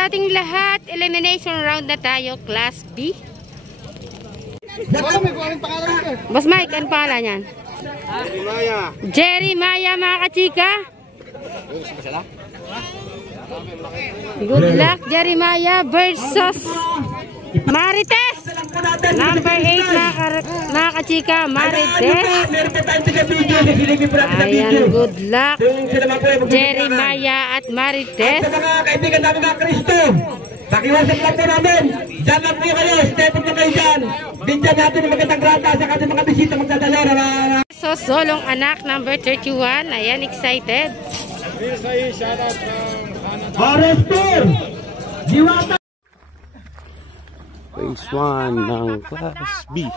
sa ating lahat. Elimination round na tayo, Class B. Boss Mike, ano pangalan yan? Jerry Maya, mga kachika. Good luck, Jerry Maya versus Marites. Number 8, mga kachika, Marites. Ayan, good luck, Jerry Maya at Marites. Sa mga kaibigan namin mga Kristo, pakiusap lang po namin. Diyan lang po kayo, step up na kayo dyan. Bigyan natin ng magandang grata sa ating mga bisita magdadala. So, solong anak, number 31. Ayan, excited. Phase 1 ng Class B.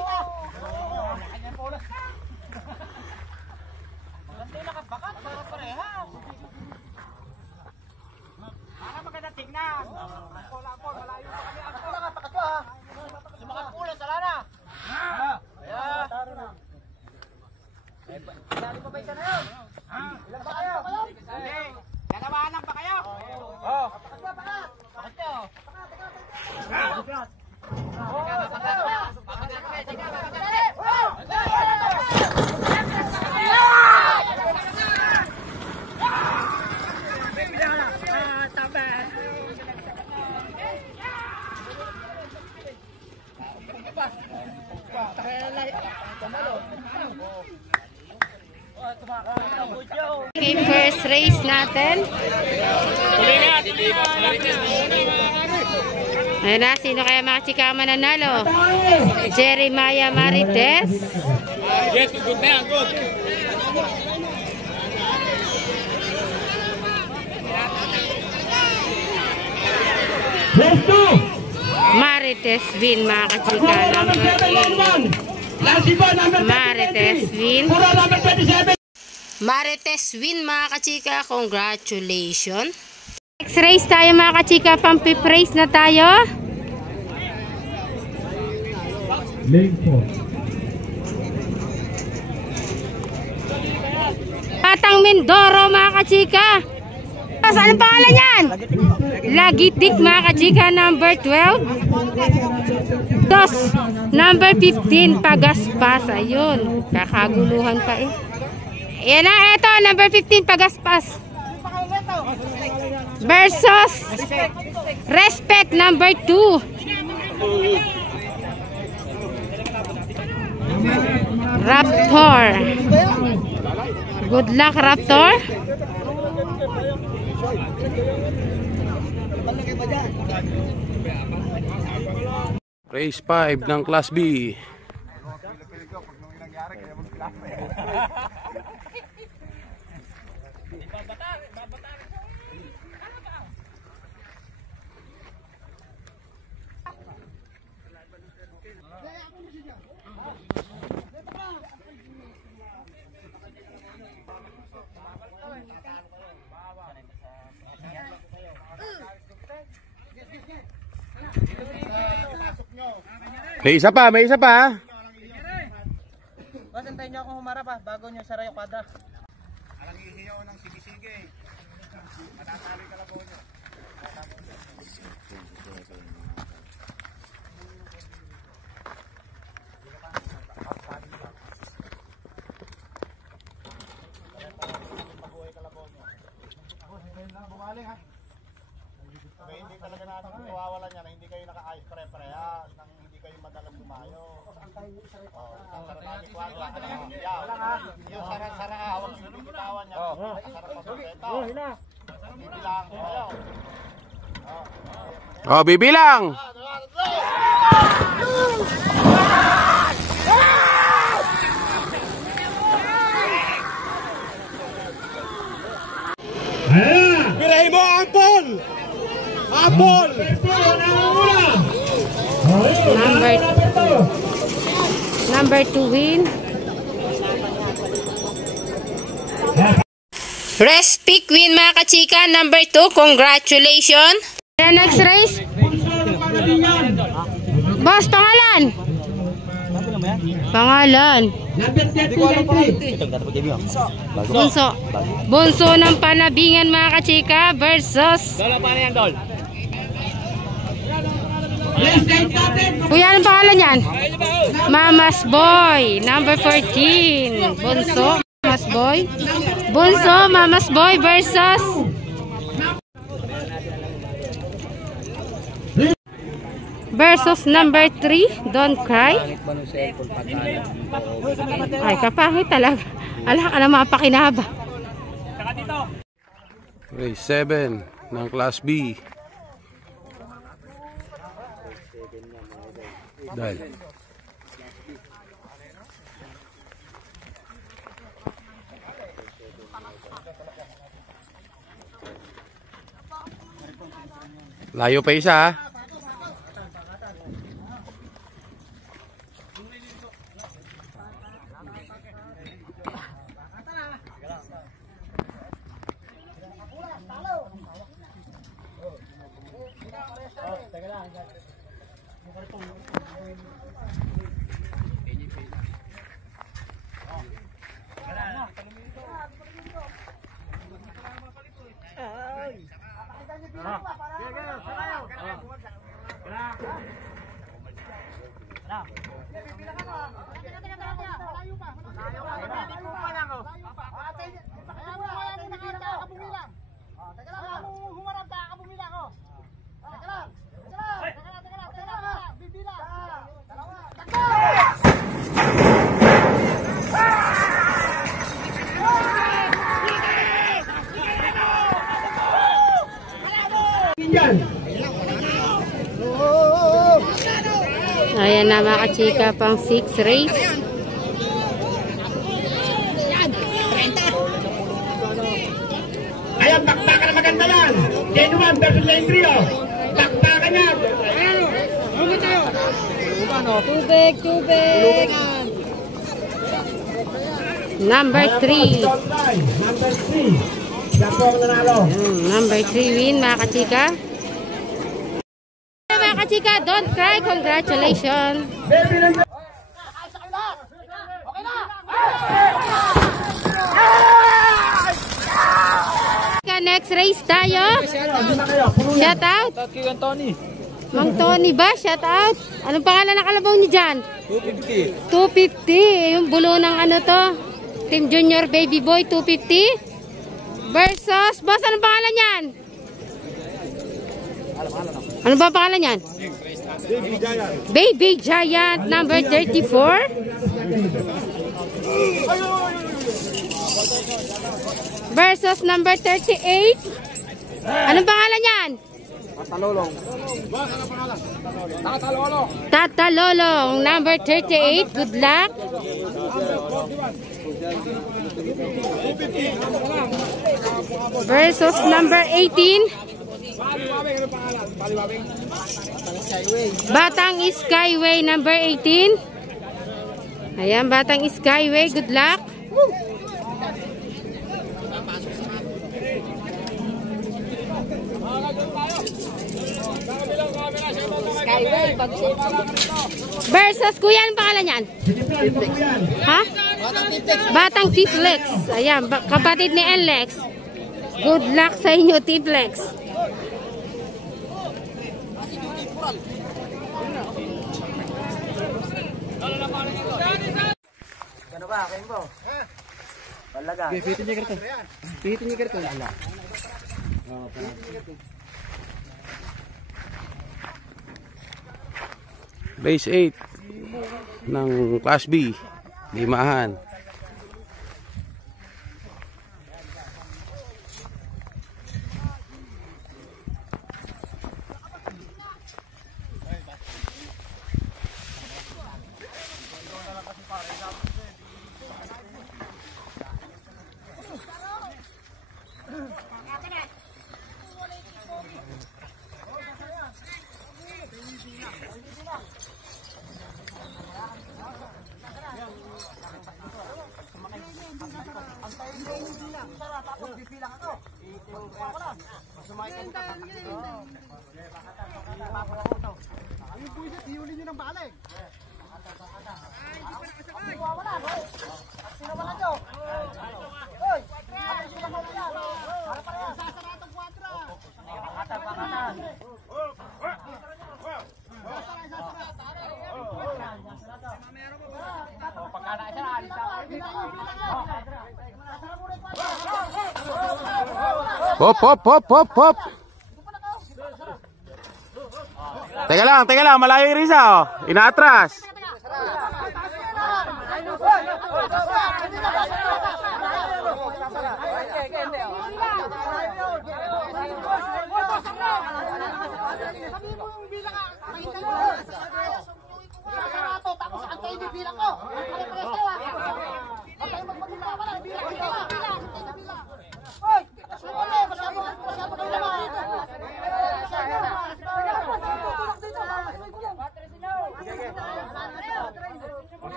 Okay, first race natin. Ayan na, sino kaya mga chika mananalo? Jerry Maya, Marites. Marites win, mga kachika. Marites win. Marites win, mga kachika. Congratulations. Next race tayo, mga kachika. Pampi-praise na tayo. Patang Mindoro, mga kachika. Anong pangalan yan? Lagitik, mga kachika. Number 12. Dos. Number 15. Pagaspas. Ayun. Kakaguluhan pa eh. Yan na, eto, number 15, Pagaspas. Versus Respect, number 2. Raptor. Good luck, Raptor. Race 5 ng Class B. May isa pa, may isa pa. Boss, antayin nyo akong humarap ha, bago nyo sara yung kwadra. Alang ihiyaw ng sige-sige. Matatali ka lang po nyo. Bumaling ha. Hindi talaga natin kawawalan yan, hindi kayo naka-ayos pare-pareha, hindi kayo madalang lumayo. Ang sarang kwadra. Yung sarang-sarang hawak sa bitawan niya. Sarang pasabeto. Bibilang. Oh, bibilang. Birahin mo ang ball! Apol! Number 2 win. Respect win, mga kachika. Number 2, congratulations. Next race. Boss, pangalan? Pangalan? Bunso. Bunso ng Panabingan, mga kachika versus Kuya, anong pangalan yan? Mama's Boy, number 14. Bunso, Mama's Boy. Bunso, Mama's Boy versus number 3, Don't Cry. Ay, kapangit talaga. Ala ka na mapakinaba. Race 7 ng Class B. Dahil layo pa isa ha. Ayan na mga kachika, pang 6 race. Ayan, bakbakan na maganda yan. Gen 1 versus Lane 3, oh. Bakbakan yan. Tubig. Number 3. Number 3. Siya po ang nanalo. Number 3 win mga kachika. Mga kachika, Don't Cry. Congratulations. Next race tayo. Shout out. Mang Tony ba? Shout out. Anong pangalan ng kalabaw niyo dyan? 250. Yung bulo ng ano to? Team Junior Baby Boy 250. Versus, boss, anong pangalan yan? Ano ba pangalan yan? Baby Giant number 34. Versus number 38. Anong pangalan yan? Tatalolong number 38. Good luck. Versus number 18. Batang Skyway number 18. Ayan, Batang Skyway. Good luck. Versus kuya, anong pangalan yan? Ha? Batang Tiflex. Ayan, kapatid ni Alex. Good luck sa inyo, Tiflex. Ano ba? Kain mo? Talaga. Pihitin niya ganito. Pihitin niya ganito. Ala. Race 8 ng Class B, Limahan. Hop, hop, hop, hop, hop. Teka lang, malayo yung Risa, oh. Inaatras.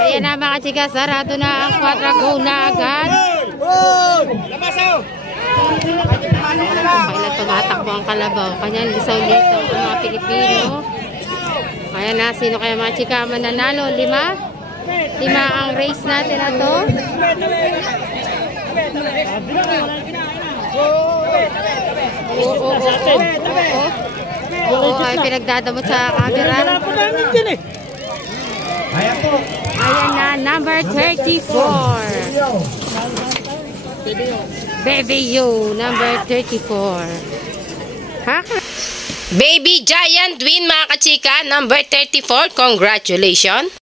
Ayan na mga chika, sarado na ang 4 go na agad. Kailan tumatakbo ang kalabaw. Kanyang lisaw-lisaw ang mga Pilipino. Kaya na, sino kaya mga chika mananalo? 5? 5 ang race natin na to. Oo, ay pinagdadamot sa camera. Ayan na, number 34. Baby You, number 34. Baby Giant win mga kachika, number 34. Congratulations.